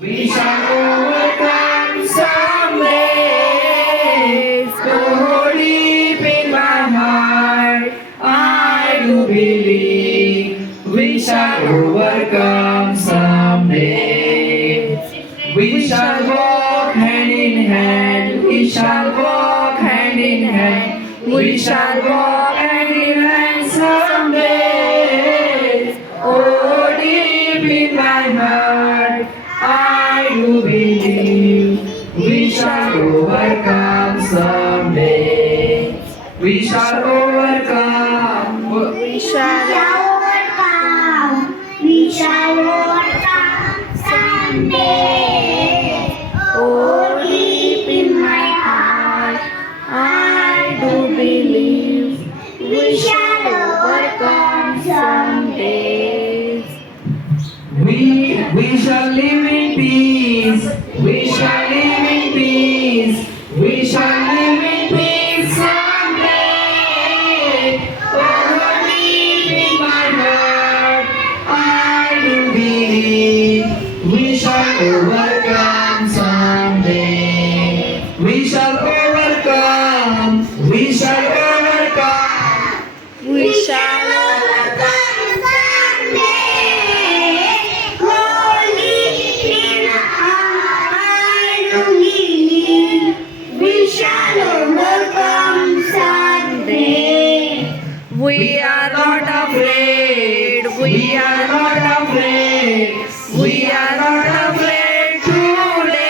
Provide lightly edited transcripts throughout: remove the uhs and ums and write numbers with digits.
We shall overcome someday. So deep in my heart, I do believe we shall overcome someday. We shall walk hand in hand. We shall walk hand in hand. We shall walk hand in hand someday. Oh, deep in my heart, I do believe we shall overcome someday. We shall overcome. We shall overcome. We shall overcome someday. Oh, deep in my heart, I do believe we shall overcome someday. We shall live in peace. We shall live in peace. We shall live in peace someday. Oh, deep in my heart, I do believe we shall overcome someday. We shall overcome. We shall overcome. We shall overcome someday. Holy in I do believe we shall overcome someday. We are not afraid. We are not afraid. We are not afraid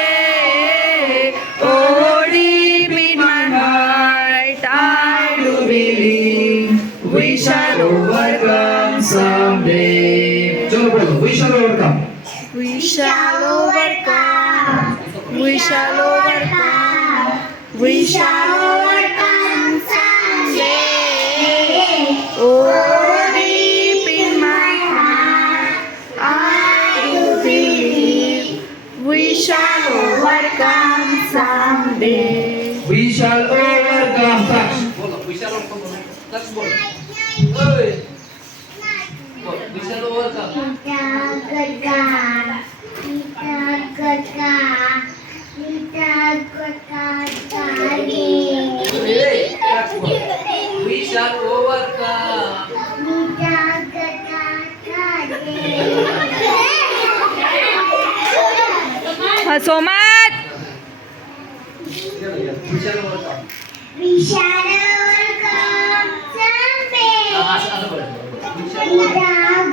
today. Oh, deep in my heart, I do believe we shall overcome someday. चलो बोलो, we shall overcome. We shall overcome. We shall overcome. We shall overcome someday. Oh, deep in my heart, I do believe we shall overcome someday. We shall overcome. Touch. बोलो we shall overcome. Touch बोलो. ओए. We shall overcome. Hey, touch बोलो. We shall overcome. हंसो मत. We shall overcome. We shall overcome someday. असं बोलो. We shall overcome.